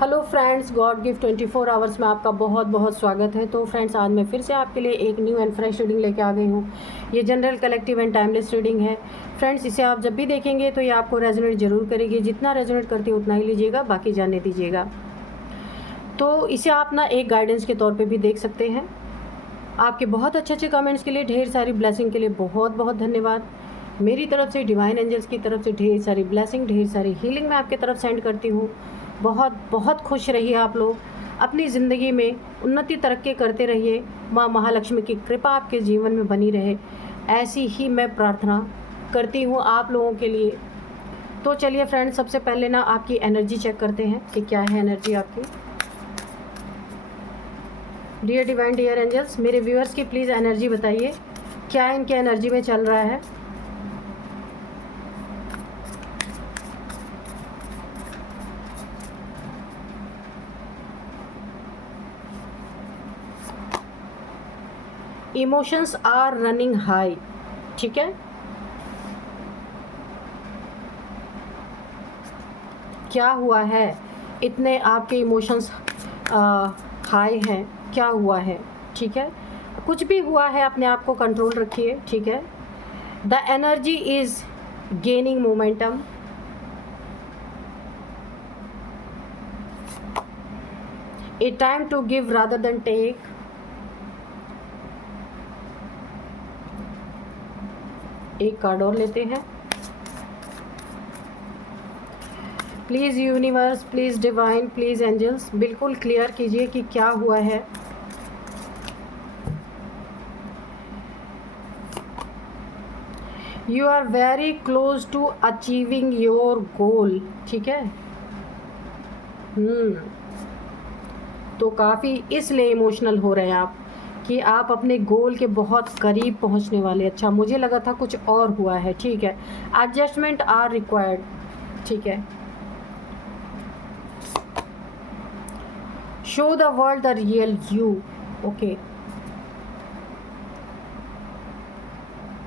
Hello friends, God gift 24 hours में आपका बहुत बहुत स्वागत है। तो फ्रेंड्स, आज मैं फिर से आपके लिए एक न्यू एंड फ्रेश रीडिंग लेके आ गई हूँ। ये general, collective and timeless reading है। फ्रेंड्स, इसे आप जब भी देखेंगे तो ये आपको रेजोनेट जरूर करेगी। जितना रेजोनेट करती है उतना ही लीजिएगा, बाकी जाने दीजिएगा। तो इसे आप ना एक गाइडेंस के तौर पर भी देख सकते हैं। आपके बहुत अच्छे अच्छे कमेंट्स के लिए, ढेर सारी ब्लेसिंग के लिए बहुत बहुत धन्यवाद। मेरी तरफ से, डिवाइन एंजल्स की तरफ से ढेर सारी ब्लेसिंग, ढेर सारी हीलिंग मैं आपके तरफ सेंड करती हूँ। बहुत बहुत खुश रहिए आप लोग, अपनी ज़िंदगी में उन्नति तरक्की करते रहिए। माँ महालक्ष्मी की कृपा आपके जीवन में बनी रहे, ऐसी ही मैं प्रार्थना करती हूँ आप लोगों के लिए। तो चलिए फ्रेंड्स, सबसे पहले ना आपकी एनर्जी चेक करते हैं कि क्या है एनर्जी आपकी। डियर डिवाइन, डियर एंजल्स, मेरे व्यूअर्स की प्लीज़ एनर्जी बताइए, क्या इनके एनर्जी में चल रहा है। इमोशंस आर रनिंग हाई, ठीक है। क्या हुआ है, इतने आपके इमोशंस हाई हैं, क्या हुआ है, ठीक है। कुछ भी हुआ है, अपने आप को कंट्रोल रखिए, ठीक है। The energy is gaining momentum. A time to give rather than take. एक कार्ड और लेते हैं। Please universe, please divine, please angels, बिल्कुल क्लियर कीजिए कि क्या हुआ है। You are very close to achieving your goal, ठीक है। तो काफ़ी इसलिए इमोशनल हो रहे हैं आप कि आप अपने गोल के बहुत करीब पहुंचने वाले। अच्छा, मुझे लगा था कुछ और हुआ है, ठीक है। एडजस्टमेंट आर रिक्वायर्ड, ठीक है। Show the world the real you, okay.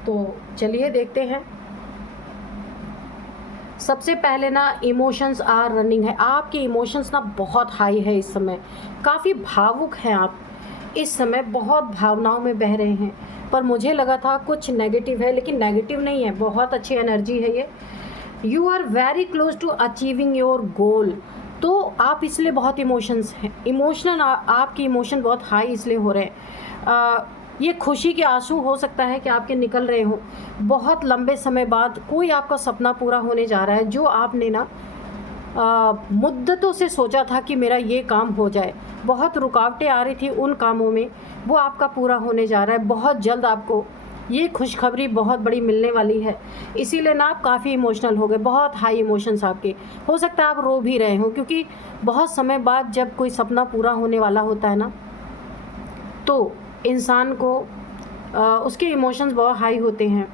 तो चलिए देखते हैं। सबसे पहले ना, इमोशंस आर रनिंग है। आपके इमोशंस ना बहुत हाई है इस समय, काफ़ी भावुक हैं आप इस समय, बहुत भावनाओं में बह रहे हैं। पर मुझे लगा था कुछ नेगेटिव है, लेकिन नेगेटिव नहीं है, बहुत अच्छी एनर्जी है ये। You are very close to achieving your goal. तो आप इसलिए बहुत इमोशंस हैं, इमोशनल, आपके इमोशन बहुत हाई इसलिए हो रहे हैं। ये खुशी के आंसू हो सकता है कि आपके निकल रहे हो। बहुत लंबे समय बाद कोई आपका सपना पूरा होने जा रहा है, जो आपने ना मुद्दतों से सोचा था कि मेरा ये काम हो जाए। बहुत रुकावटें आ रही थी उन कामों में, वो आपका पूरा होने जा रहा है। बहुत जल्द आपको ये खुशखबरी बहुत बड़ी मिलने वाली है। इसीलिए ना आप काफ़ी इमोशनल हो गए, बहुत हाई इमोशंस आपके। हो सकता है आप रो भी रहे हो, क्योंकि बहुत समय बाद जब कोई सपना पूरा होने वाला होता है ना, तो इंसान को उसके इमोशंस बहुत हाई होते हैं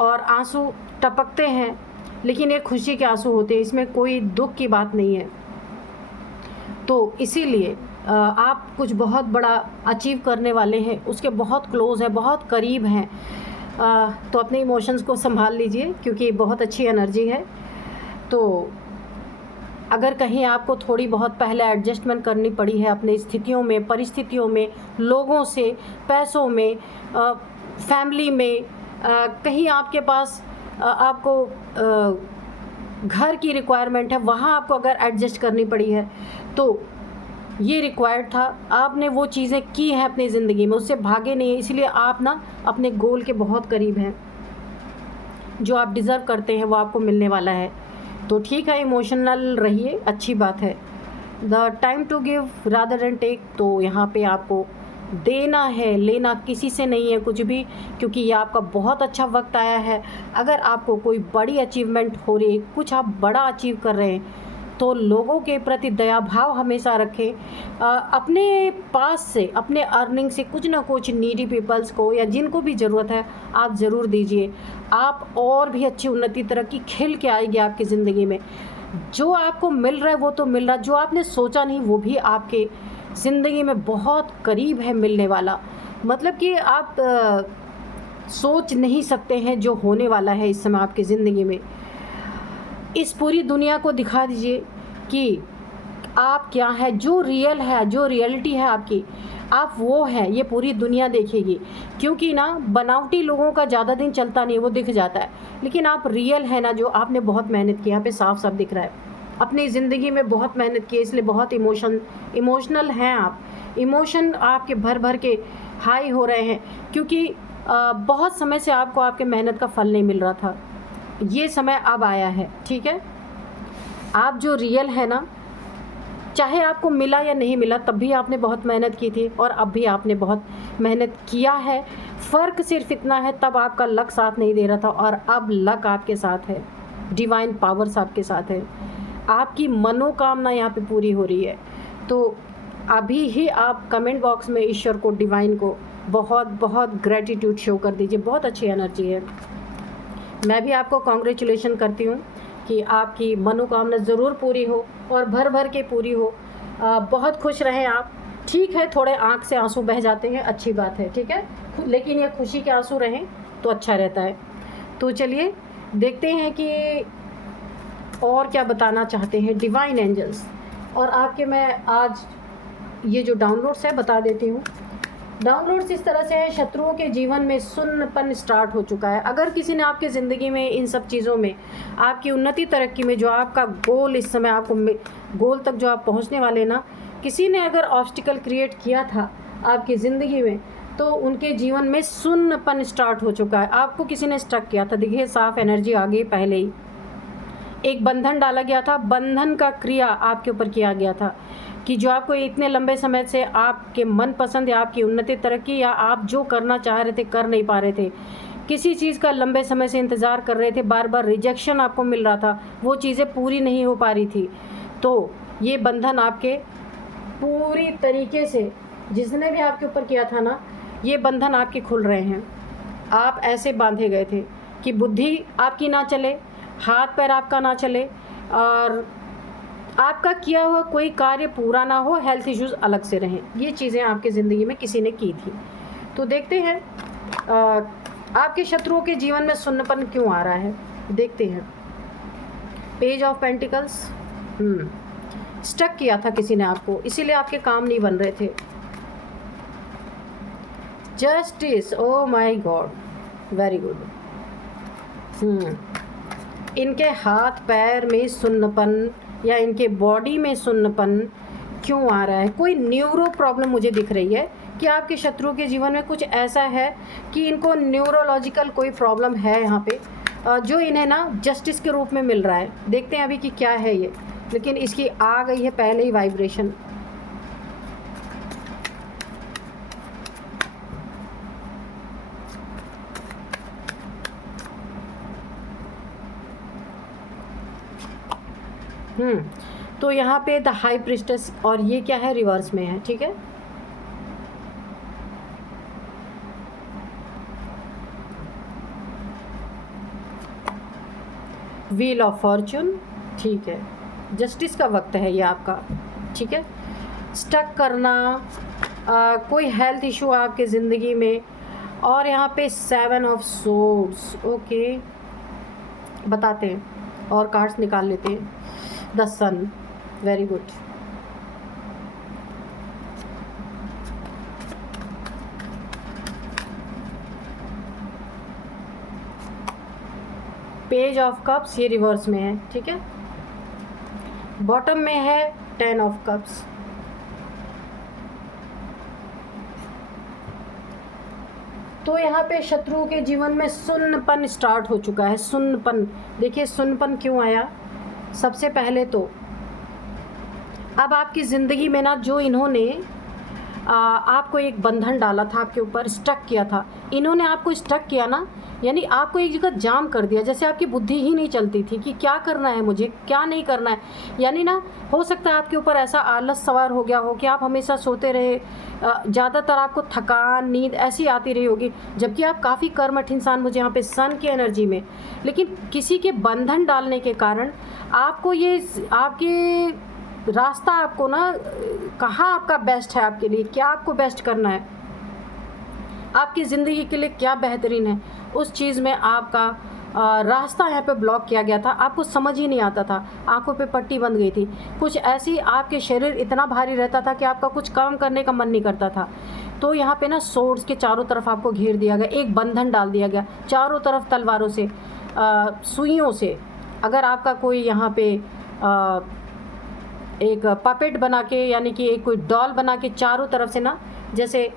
और आंसू टपकते हैं, लेकिन ये खुशी के आंसू होते हैं, इसमें कोई दुख की बात नहीं है। तो इसीलिए आप कुछ बहुत बड़ा अचीव करने वाले हैं, उसके बहुत क्लोज है, बहुत करीब हैं। तो अपने इमोशंस को संभाल लीजिए, क्योंकि बहुत अच्छी एनर्जी है। तो अगर कहीं आपको थोड़ी बहुत पहले एडजस्टमेंट करनी पड़ी है अपनी स्थितियों में, परिस्थितियों में, लोगों से, पैसों में, फैमिली में, कहीं आपके पास आपको घर की रिक्वायरमेंट है, वहाँ आपको अगर एडजस्ट करनी पड़ी है, तो ये रिक्वायर्ड था। आपने वो चीज़ें की हैं अपनी ज़िंदगी में, उससे भागे नहीं, इसलिए आप ना अपने गोल के बहुत करीब हैं। जो आप डिज़र्व करते हैं वो आपको मिलने वाला है। तो ठीक है, इमोशनल रहिए, अच्छी बात है। The time to give rather than take. तो यहाँ पे आपको देना है, लेना किसी से नहीं है कुछ भी, क्योंकि ये आपका बहुत अच्छा वक्त आया है। अगर आपको कोई बड़ी अचीवमेंट हो रही है, कुछ आप बड़ा अचीव कर रहे हैं, तो लोगों के प्रति दया भाव हमेशा रखें। अपने पास से, अपने अर्निंग से कुछ ना कुछ नीडी पीपल्स को या जिनको भी ज़रूरत है आप ज़रूर दीजिए। आप और भी अच्छी उन्नति तरक्की खिल के आएगी आपकी ज़िंदगी में। जो आपको मिल रहा है वो तो मिल रहा है, जो आपने सोचा नहीं वो भी आपके ज़िंदगी में बहुत करीब है मिलने वाला। मतलब कि आप सोच नहीं सकते हैं जो होने वाला है इस समय आपकी ज़िंदगी में। इस पूरी दुनिया को दिखा दीजिए कि आप क्या है, जो रियल है, जो रियलिटी है आपकी, आप वो है, ये पूरी दुनिया देखेगी। क्योंकि ना बनावटी लोगों का ज़्यादा दिन चलता नहीं है, वो दिख जाता है, लेकिन आप रियल है ना, जो आपने बहुत मेहनत की, यहाँ पे साफ साफ दिख रहा है, अपनी ज़िंदगी में बहुत मेहनत की है, इसलिए बहुत इमोशनल हैं आप। इमोशन आपके भर भर के हाई हो रहे हैं, क्योंकि बहुत समय से आपको आपके मेहनत का फल नहीं मिल रहा था, ये समय अब आया है। ठीक है, आप जो रियल है ना, चाहे आपको मिला या नहीं मिला, तब भी आपने बहुत मेहनत की थी और अब भी आपने बहुत मेहनत किया है। फ़र्क सिर्फ इतना है, तब आपका लक साथ नहीं दे रहा था और अब लक आपके साथ है, डिवाइन पावर्स आपके साथ है, आपकी मनोकामना यहाँ पे पूरी हो रही है। तो अभी ही आप कमेंट बॉक्स में ईश्वर को, डिवाइन को बहुत बहुत ग्रेटिट्यूड शो कर दीजिए, बहुत अच्छी एनर्जी है। मैं भी आपको कॉन्ग्रेचुलेशन करती हूँ कि आपकी मनोकामना ज़रूर पूरी हो और भर भर के पूरी हो। बहुत खुश रहें आप। ठीक है, थोड़े आँख से आंसू बह जाते हैं, अच्छी बात है, ठीक है, लेकिन ये खुशी के आंसू रहें तो अच्छा रहता है। तो चलिए देखते हैं कि और क्या बताना चाहते हैं डिवाइन एंजल्स। और आपके मैं आज ये जो डाउनलोड्स है बता देती हूँ। डाउनलोड्स इस तरह से है, शत्रुओं के जीवन में सुन्नपन स्टार्ट हो चुका है। अगर किसी ने आपके ज़िंदगी में इन सब चीज़ों में, आपकी उन्नति तरक्की में, जो आपका गोल इस समय आपको गोल तक जो आप पहुंचने वाले ना, किसी ने अगर ऑब्स्टिकल क्रिएट किया था आपकी ज़िंदगी में, तो उनके जीवन में सुन्नपन स्टार्ट हो चुका है। आपको किसी ने स्टक किया था, देखिए साफ एनर्जी आ गई, पहले ही एक बंधन डाला गया था, बंधन का क्रिया आपके ऊपर किया गया था कि जो आपको इतने लंबे समय से आपके मनपसंद या आपकी उन्नति तरक्की या आप जो करना चाह रहे थे कर नहीं पा रहे थे, किसी चीज़ का लंबे समय से इंतज़ार कर रहे थे, बार बार रिजेक्शन आपको मिल रहा था, वो चीज़ें पूरी नहीं हो पा रही थी, तो ये बंधन आपके पूरी तरीके से, जिसने भी आपके ऊपर किया था ना, ये बंधन आपके खुल रहे हैं। आप ऐसे बांधे गए थे कि बुद्धि आपकी ना चले, हाथ पैर आपका ना चले, और आपका किया हुआ कोई कार्य पूरा ना हो, हेल्थ इश्यूज़ अलग से रहें। ये चीज़ें आपके ज़िंदगी में किसी ने की थी। तो देखते हैं आपके शत्रुओं के जीवन में सुन्नपन क्यों आ रहा है, देखते हैं। पेज ऑफ पेंटिकल्स, स्टक किया था किसी ने आपको, इसीलिए आपके काम नहीं बन रहे थे। Justice, oh my God, very good. इनके हाथ पैर में सुन्नपन या इनके बॉडी में सुन्नपन क्यों आ रहा है? कोई न्यूरो प्रॉब्लम मुझे दिख रही है कि आपके शत्रु के जीवन में कुछ ऐसा है कि इनको न्यूरोलॉजिकल कोई प्रॉब्लम है यहाँ पे, जो इन्हें ना जस्टिस के रूप में मिल रहा है। देखते हैं अभी कि क्या है ये, लेकिन इसकी आ गई है पहले ही वाइब्रेशन। तो यहाँ पे द हाई प्रिस्टेस, और ये क्या है, रिवर्स में है, ठीक है। व्हील ऑफ फॉर्च्यून, ठीक है, जस्टिस का वक्त है ये आपका, ठीक है। स्टक करना, कोई हेल्थ इशू आपके ज़िंदगी में, और यहाँ पे 7 ऑफ सोर्ड्स, ओके, बताते हैं और कार्ड्स निकाल लेते हैं। The sun, very good. Page of cups, ये रिवर्स में है, ठीक है। बॉटम में है 10 ऑफ कप्स। तो यहाँ पे शत्रुओं के जीवन में सुन्नपन स्टार्ट हो चुका है। सुन्नपन, देखिए सुन्नपन क्यों आया। सबसे पहले तो अब आपकी ज़िंदगी में ना, जो इन्होंने आपको एक बंधन डाला था, आपके ऊपर स्टक किया था, इन्होंने आपको स्टक किया ना, यानी आपको एक जगह जाम कर दिया, जैसे आपकी बुद्धि ही नहीं चलती थी कि क्या करना है मुझे, क्या नहीं करना है। यानी ना, हो सकता है आपके ऊपर ऐसा आलस सवार हो गया हो कि आप हमेशा सोते रहे, ज़्यादातर आपको थकान, नींद ऐसी आती रही होगी, जबकि आप काफ़ी कर्मठ इंसान, मुझे यहाँ पे सन की एनर्जी में, लेकिन किसी के बंधन डालने के कारण आपको ये, आपके रास्ता, आपको ना कहाँ आपका बेस्ट है, आपके लिए क्या आपको बेस्ट करना है, आपकी ज़िंदगी के लिए क्या बेहतरीन है, उस चीज़ में आपका रास्ता यहाँ पे ब्लॉक किया गया था, आपको समझ ही नहीं आता था, आंखों पे पट्टी बंध गई थी, कुछ ऐसी, आपके शरीर इतना भारी रहता था कि आपका कुछ काम करने का मन नहीं करता था। तो यहाँ पे ना सोर्स के चारों तरफ आपको घेर दिया गया, एक बंधन डाल दिया गया चारों तरफ तलवारों से, सुइयों से। अगर आपका कोई यहाँ पे एक पपेट बना के, यानी कि एक कोई डॉल बना के चारों तरफ से ना, जैसे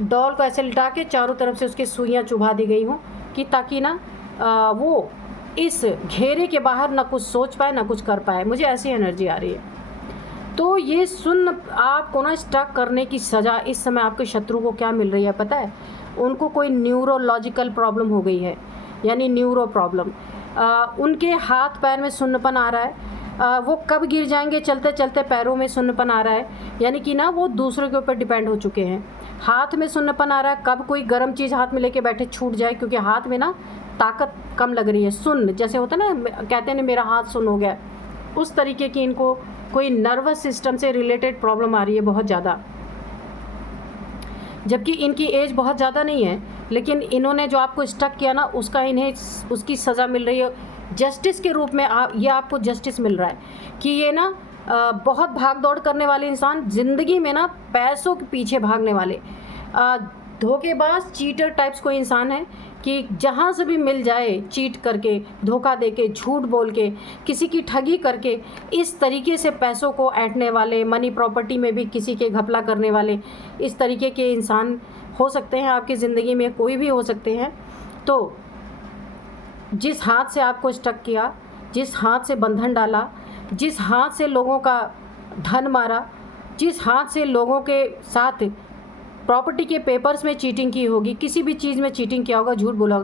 डॉल को ऐसे लिटा के चारों तरफ से उसकी सुइयाँ चुभा दी गई हों, कि ताकि ना वो इस घेरे के बाहर ना कुछ सोच पाए ना कुछ कर पाए। मुझे ऐसी एनर्जी आ रही है। तो ये सुन आपको ना स्टक करने की सज़ा इस समय आपके शत्रु को क्या मिल रही है पता है? उनको कोई न्यूरोलॉजिकल प्रॉब्लम हो गई है, यानी न्यूरो प्रॉब्लम। उनके हाथ पैर में सुन्नपन आ रहा है, वो कब गिर जाएंगे, चलते चलते पैरों में सुन्नपन आ रहा है, यानी कि ना वो दूसरों के ऊपर डिपेंड हो चुके हैं। हाथ में सुन्नपन आ रहा है, कब कोई गर्म चीज़ हाथ में लेके बैठे छूट जाए, क्योंकि हाथ में ना ताकत कम लग रही है। सुन्न जैसे होता है ना, कहते हैं ना मेरा हाथ सुन्न हो गया, उस तरीके की इनको कोई नर्वस सिस्टम से रिलेटेड प्रॉब्लम आ रही है बहुत ज़्यादा। जबकि इनकी एज बहुत ज़्यादा नहीं है, लेकिन इन्होंने जो आपको स्टक किया ना, उसका इन्हें उसकी सज़ा मिल रही है जस्टिस के रूप में। ये आपको जस्टिस मिल रहा है कि ये ना बहुत भाग दौड़ करने वाले इंसान, ज़िंदगी में ना पैसों के पीछे भागने वाले धोखेबाज चीटर टाइप्स कोई इंसान है कि जहाँ से भी मिल जाए चीट करके, धोखा देके, झूठ बोल के, किसी की ठगी करके, इस तरीके से पैसों को ऐंठने वाले, मनी प्रॉपर्टी में भी किसी के घपला करने वाले, इस तरीके के इंसान हो सकते हैं आपकी ज़िंदगी में, कोई भी हो सकते हैं। तो जिस हाथ से आपको स्टक किया, जिस हाथ से बंधन डाला, जिस हाथ से लोगों का धन मारा, जिस हाथ से लोगों के साथ प्रॉपर्टी के पेपर्स में चीटिंग की होगी, किसी भी चीज़ में चीटिंग किया होगा, झूठ बोला,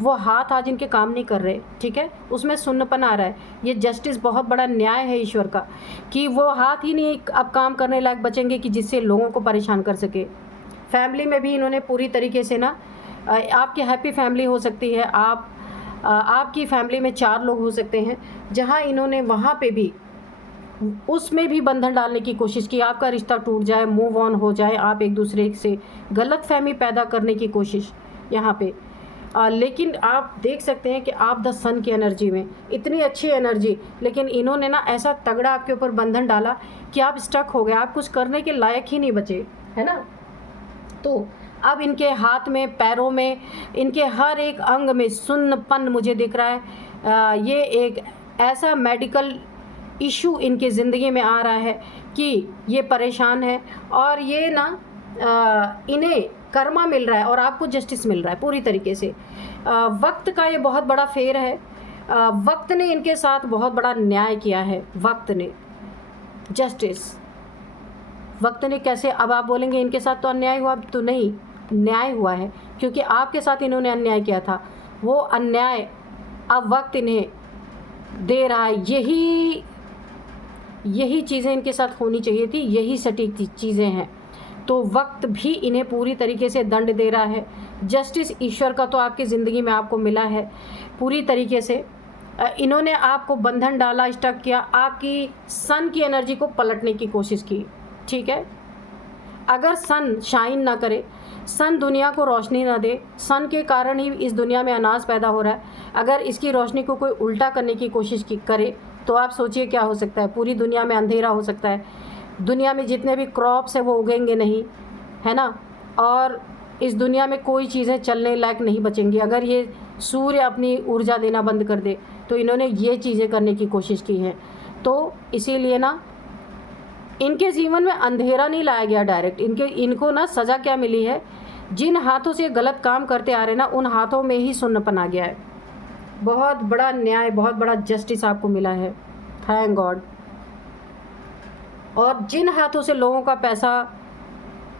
वो हाथ आज इनके काम नहीं कर रहे, ठीक है? उसमें सुन्नपन आ रहा है। ये जस्टिस बहुत बड़ा न्याय है ईश्वर का कि वो हाथ ही नहीं अब काम करने लायक बचेंगे कि जिससे लोगों को परेशान कर सके। फैमिली में भी इन्होंने पूरी तरीके से ना, आपकी हैप्पी फैमिली हो सकती है, आपकी फैमिली में 4 लोग हो सकते हैं, जहाँ इन्होंने वहाँ पे भी उसमें भी बंधन डालने की कोशिश की, आपका रिश्ता टूट जाए, मूव ऑन हो जाए, आप एक दूसरे से गलतफहमी पैदा करने की कोशिश यहाँ पे। लेकिन आप देख सकते हैं कि आप द सन की एनर्जी में, इतनी अच्छी एनर्जी, लेकिन इन्होंने ना ऐसा तगड़ा आपके ऊपर बंधन डाला कि आप स्टक हो गए, आप कुछ करने के लायक ही नहीं बचे, है ना? तो अब इनके हाथ में, पैरों में, इनके हर एक अंग में सुन्नपन मुझे दिख रहा है। ये एक ऐसा मेडिकल इशू इनके ज़िंदगी में आ रहा है कि ये परेशान है, और ये ना इन्हें कर्मा मिल रहा है और आपको जस्टिस मिल रहा है पूरी तरीके से। वक्त का ये बहुत बड़ा फेर है। वक्त ने इनके साथ बहुत बड़ा न्याय किया है। वक्त ने जस्टिस, वक्त ने कैसे? अब आप बोलेंगे इनके साथ तो अन्याय हुआ, तो नहीं, न्याय हुआ है, क्योंकि आपके साथ इन्होंने अन्याय किया था, वो अन्याय अब वक्त इन्हें दे रहा है। यही चीज़ें इनके साथ होनी चाहिए थी, यही सटीक चीज़ें हैं। तो वक्त भी इन्हें पूरी तरीके से दंड दे रहा है। जस्टिस ईश्वर का तो आपकी ज़िंदगी में आपको मिला है पूरी तरीके से। इन्होंने आपको बंधन डाला, स्टक किया, आपकी सन की एनर्जी को पलटने की कोशिश की, ठीक है? अगर सन शाइन ना करे, सन दुनिया को रोशनी ना दे, सन के कारण ही इस दुनिया में अनाज पैदा हो रहा है, अगर इसकी रोशनी को कोई उल्टा करने की कोशिश करे तो आप सोचिए क्या हो सकता है। पूरी दुनिया में अंधेरा हो सकता है, दुनिया में जितने भी क्रॉप्स हैं वो उगेंगे नहीं, है ना? और इस दुनिया में कोई चीज़ें चलने लायक नहीं बचेंगी अगर ये सूर्य अपनी ऊर्जा देना बंद कर दे। तो इन्होंने ये चीज़ें करने की कोशिश की है। तो इसीलिए ना इनके जीवन में अंधेरा नहीं लाया गया डायरेक्ट, इनको ना सज़ा क्या मिली है, जिन हाथों से गलत काम करते आ रहे ना, उन हाथों में ही सुन्नपन आ गया है। बहुत बड़ा न्याय, बहुत बड़ा जस्टिस आपको मिला है, थैंक गॉड। और जिन हाथों से लोगों का पैसा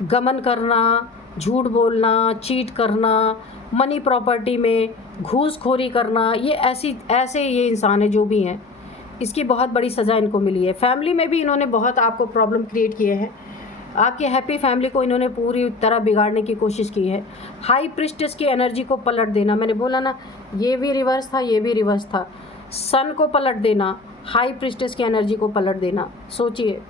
गमन करना, झूठ बोलना, चीट करना, मनी प्रॉपर्टी में घूसखोरी करना, ये ऐसे ये इंसान है जो भी हैं, इसकी बहुत बड़ी सज़ा इनको मिली है। फैमिली में भी इन्होंने बहुत आपको प्रॉब्लम क्रिएट किए हैं। आपकी हैप्पी फैमिली को इन्होंने पूरी तरह बिगाड़ने की कोशिश की है। हाई प्रिस्टेस की एनर्जी को पलट देना, मैंने बोला ना, ये भी रिवर्स था, ये भी रिवर्स था। सन को पलट देना, हाई प्रिस्टेस की एनर्जी को पलट देना। सोचिए,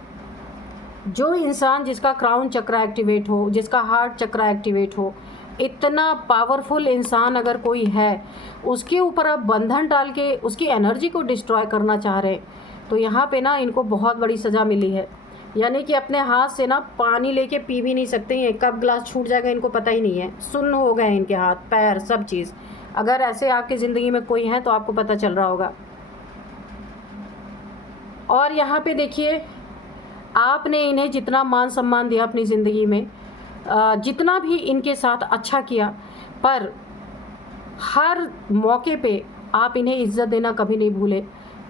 जो इंसान जिसका क्राउन चक्र एक्टिवेट हो, जिसका हार्ट चक्र एक्टिवेट हो, इतना पावरफुल इंसान अगर कोई है, उसके ऊपर आप बंधन डाल के उसकी एनर्जी को डिस्ट्रॉय करना चाह रहे हैं, तो यहाँ पे ना इनको बहुत बड़ी सज़ा मिली है। यानी कि अपने हाथ से ना पानी लेके पी भी नहीं सकते हैं, कब ग्लास छूट जाएगा इनको पता ही नहीं है। सुन्न हो गए इनके हाथ पैर सब चीज़। अगर ऐसे आपकी ज़िंदगी में कोई है तो आपको पता चल रहा होगा। और यहाँ पे देखिए, आपने इन्हें जितना मान सम्मान दिया अपनी ज़िंदगी में, जितना भी इनके साथ अच्छा किया, पर हर मौके पे आप इन्हें इज़्ज़त देना कभी नहीं भूले,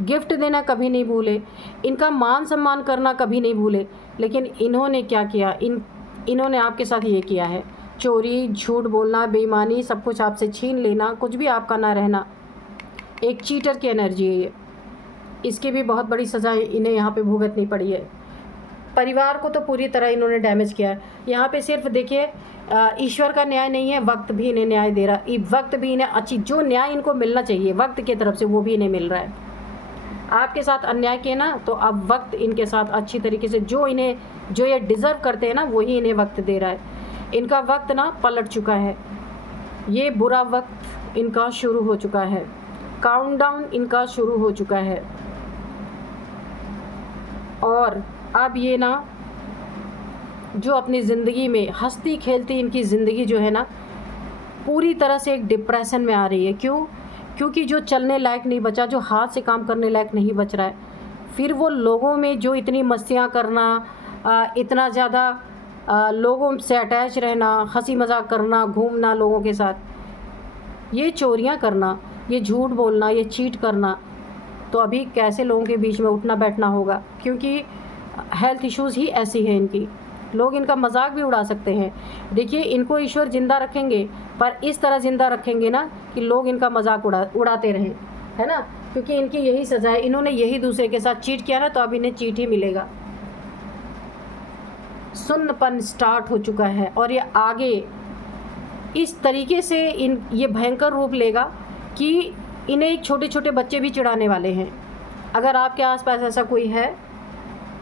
गिफ्ट देना कभी नहीं भूले, इनका मान सम्मान करना कभी नहीं भूले। लेकिन इन्होंने क्या किया, इन्होंने आपके साथ ये किया है, चोरी, झूठ बोलना, बेईमानी, सब कुछ आपसे छीन लेना, कुछ भी आपका ना रहना। एक चीटर की एनर्जी है ये। इसकी भी बहुत बड़ी सज़ा इन्हें यहाँ पे भुगतनी पड़ी है। परिवार को तो पूरी तरह इन्होंने डैमेज किया है। यहाँ पे सिर्फ देखिए, ईश्वर का न्याय नहीं है, वक्त भी इन्हें न्याय दे रहा है। वक्त भी इन्हें जो न्याय इनको मिलना चाहिए वक्त की तरफ से, वो भी इन्हें मिल रहा है। आपके साथ अन्याय किया ना, तो अब वक्त इनके साथ अच्छी तरीके से जो ये डिज़र्व करते हैं ना, वही इन्हें वक्त दे रहा है। इनका वक्त ना पलट चुका है। ये बुरा वक्त इनका शुरू हो चुका है, काउंटडाउन इनका शुरू हो चुका है। और अब ये ना जो अपनी ज़िंदगी में हंसती खेलती इनकी ज़िंदगी जो है ना, पूरी तरह से एक डिप्रेशन में आ रही है। क्यों? क्योंकि जो चलने लायक नहीं बचा, जो हाथ से काम करने लायक नहीं बच रहा है, फिर वो लोगों में जो इतनी मस्तियाँ करना, इतना ज़्यादा लोगों से अटैच रहना, हंसी मजाक करना, घूमना लोगों के साथ, ये चोरियाँ करना, ये झूठ बोलना, ये चीट करना, तो अभी कैसे लोगों के बीच में उठना बैठना होगा। क्योंकि हेल्थ इश्यूज़ ही ऐसी है इनकी, लोग इनका मजाक भी उड़ा सकते हैं। देखिए, इनको ईश्वर ज़िंदा रखेंगे, पर इस तरह ज़िंदा रखेंगे ना कि लोग इनका मजाक उड़ाते रहें, है ना। क्योंकि इनकी यही सज़ा है, इन्होंने यही दूसरे के साथ चीट किया ना, तो अब इन्हें चीट ही मिलेगा। सुन्नपन स्टार्ट हो चुका है और ये आगे इस तरीके से ये भयंकर रूप लेगा कि इन्हें छोटे छोटे बच्चे भी चिढ़ाने वाले हैं। अगर आपके आसपास ऐसा कोई है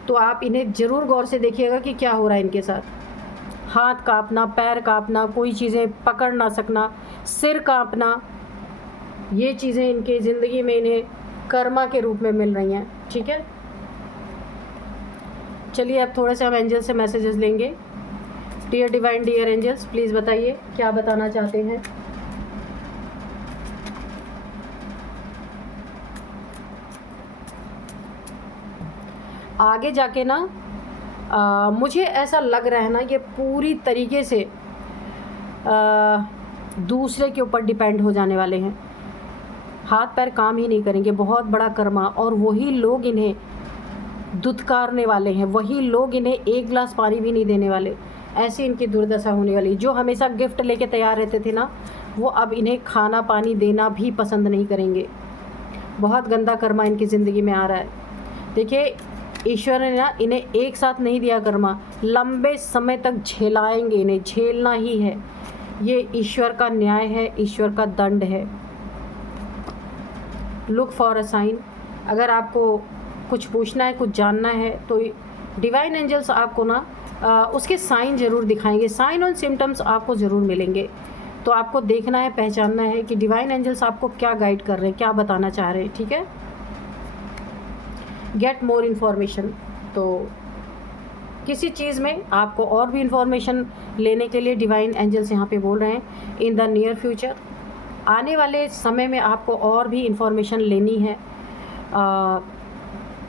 तो आप इन्हें ज़रूर गौर से देखिएगा कि क्या हो रहा है इनके साथ। हाथ कांपना, पैर कांपना, कोई चीज़ें पकड़ ना सकना, सिर कांपना, ये चीज़ें इनके ज़िंदगी में इन्हें कर्मा के रूप में मिल रही हैं। ठीक है, चलिए अब थोड़े से हम एंजल से मैसेजेस लेंगे। Dear divine, dear angels, please बताइए क्या बताना चाहते हैं। आगे जाके ना मुझे ऐसा लग रहा है ना, ये पूरी तरीके से दूसरे के ऊपर डिपेंड हो जाने वाले हैं। हाथ पैर काम ही नहीं करेंगे, बहुत बड़ा कर्मा, और वही लोग इन्हें दुत्कारने वाले हैं, वही लोग इन्हें एक गिलास पानी भी नहीं देने वाले। ऐसी इनकी दुर्दशा होने वाली। जो हमेशा गिफ्ट लेके तैयार रहते थे ना, वो अब इन्हें खाना पानी देना भी पसंद नहीं करेंगे। बहुत गंदा कर्मा इनकी ज़िंदगी में आ रहा है। देखिए, ईश्वर ने ना इन्हें एक साथ नहीं दिया कर्मा, लंबे समय तक झेलाएंगे, इन्हें झेलना ही है। ये ईश्वर का न्याय है, ईश्वर का दंड है। Look for a sign. अगर आपको कुछ पूछना है, कुछ जानना है, तो डिवाइन एंजल्स आपको ना उसके साइन ज़रूर दिखाएंगे। साइन और सिम्टम्स आपको ज़रूर मिलेंगे। तो आपको देखना है, पहचानना है कि डिवाइन एंजल्स आपको क्या गाइड कर रहे हैं, क्या बताना चाह रहे हैं। ठीक है, गेट मोर इन्फॉर्मेशन। तो किसी चीज़ में आपको और भी इन्फॉर्मेशन लेने के लिए डिवाइन एंजल्स यहाँ पे बोल रहे हैं, इन द नियर फ्यूचर, आने वाले समय में आपको और भी इन्फॉर्मेशन लेनी है।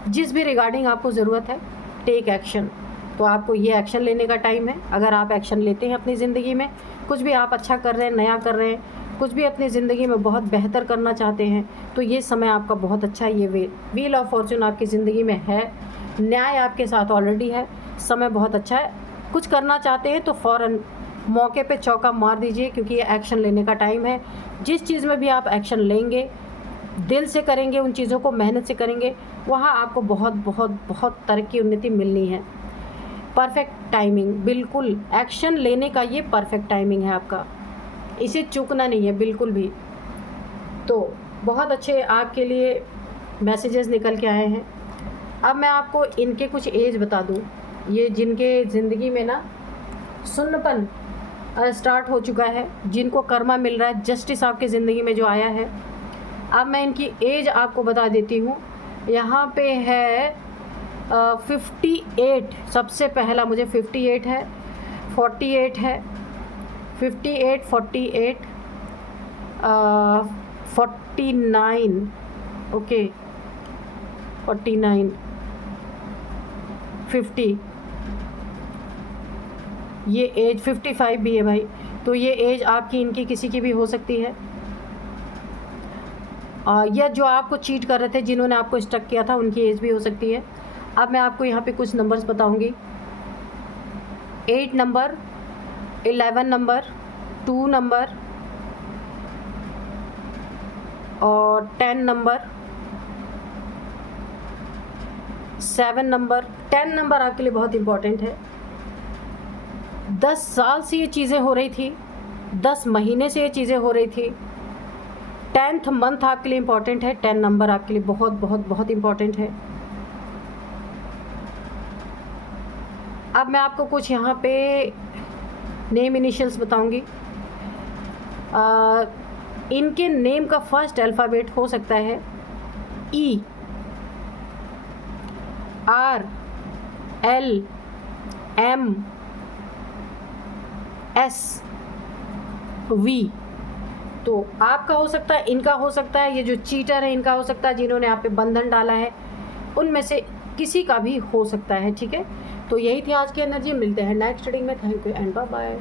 जिस भी रिगार्डिंग आपको ज़रूरत है, टेक एक्शन। तो आपको ये एक्शन लेने का टाइम है। अगर आप एक्शन लेते हैं अपनी ज़िंदगी में, कुछ भी आप अच्छा कर रहे हैं, नया कर रहे हैं, कुछ भी अपनी ज़िंदगी में बहुत बेहतर करना चाहते हैं, तो ये समय आपका बहुत अच्छा है। ये व्हील ऑफ फॉर्चून आपकी ज़िंदगी में है, न्याय आपके साथ ऑलरेडी है, समय बहुत अच्छा है। कुछ करना चाहते हैं तो फ़ौरन मौके पे चौका मार दीजिए, क्योंकि ये एक्शन लेने का टाइम है। जिस चीज़ में भी आप एक्शन लेंगे, दिल से करेंगे, उन चीज़ों को मेहनत से करेंगे, वहाँ आपको बहुत बहुत बहुत तरक्की, उन्नति मिलनी है। परफेक्ट टाइमिंग, बिल्कुल एक्शन लेने का ये परफेक्ट टाइमिंग है आपका, इसे चूकना नहीं है बिल्कुल भी। तो बहुत अच्छे आपके लिए मैसेजेस निकल के आए हैं। अब मैं आपको इनके कुछ एज बता दूं। ये जिनके ज़िंदगी में ना सुन्नपन स्टार्ट हो चुका है, जिनको कर्मा मिल रहा है, जस्टिस आपकी ज़िंदगी में जो आया है। अब मैं इनकी एज आपको बता देती हूँ। यहाँ पे है 58, सबसे पहला मुझे 58 है, 48 है, 58, 48, 49, ओके 49, 50, ये एज 55 भी है भाई। तो ये एज आपकी इनकी किसी की भी हो सकती है। या जो आपको चीट कर रहे थे, जिन्होंने आपको स्टक किया था, उनकी एज भी हो सकती है। अब मैं आपको यहाँ पे कुछ नंबर्स बताऊँगी। 8 नंबर, 11 नंबर, 2 नंबर और 10 नंबर, 7 नंबर। 10 नंबर आपके लिए बहुत इम्पॉर्टेंट है। 10 साल से ये चीज़ें हो रही थी, 10 महीने से ये चीज़ें हो रही थी। 10th मंथ आपके लिए इम्पॉर्टेंट है। 10 नंबर आपके लिए बहुत बहुत बहुत इम्पॉर्टेंट है। अब मैं आपको कुछ यहाँ पे नेम इनिशियल्स बताऊंगी। इनके नेम का फर्स्ट अल्फ़ाबेट हो सकता है E, R, L, M, S, V. तो आपका हो सकता है, इनका हो सकता है, ये जो चीटर है इनका हो सकता है, जिन्होंने आप पे बंधन डाला है उनमें से किसी का भी हो सकता है। ठीक है, तो यही थी आज की एनर्जी। मिलते हैं नेक्स्ट रीडिंग में। Thank you and bye bye.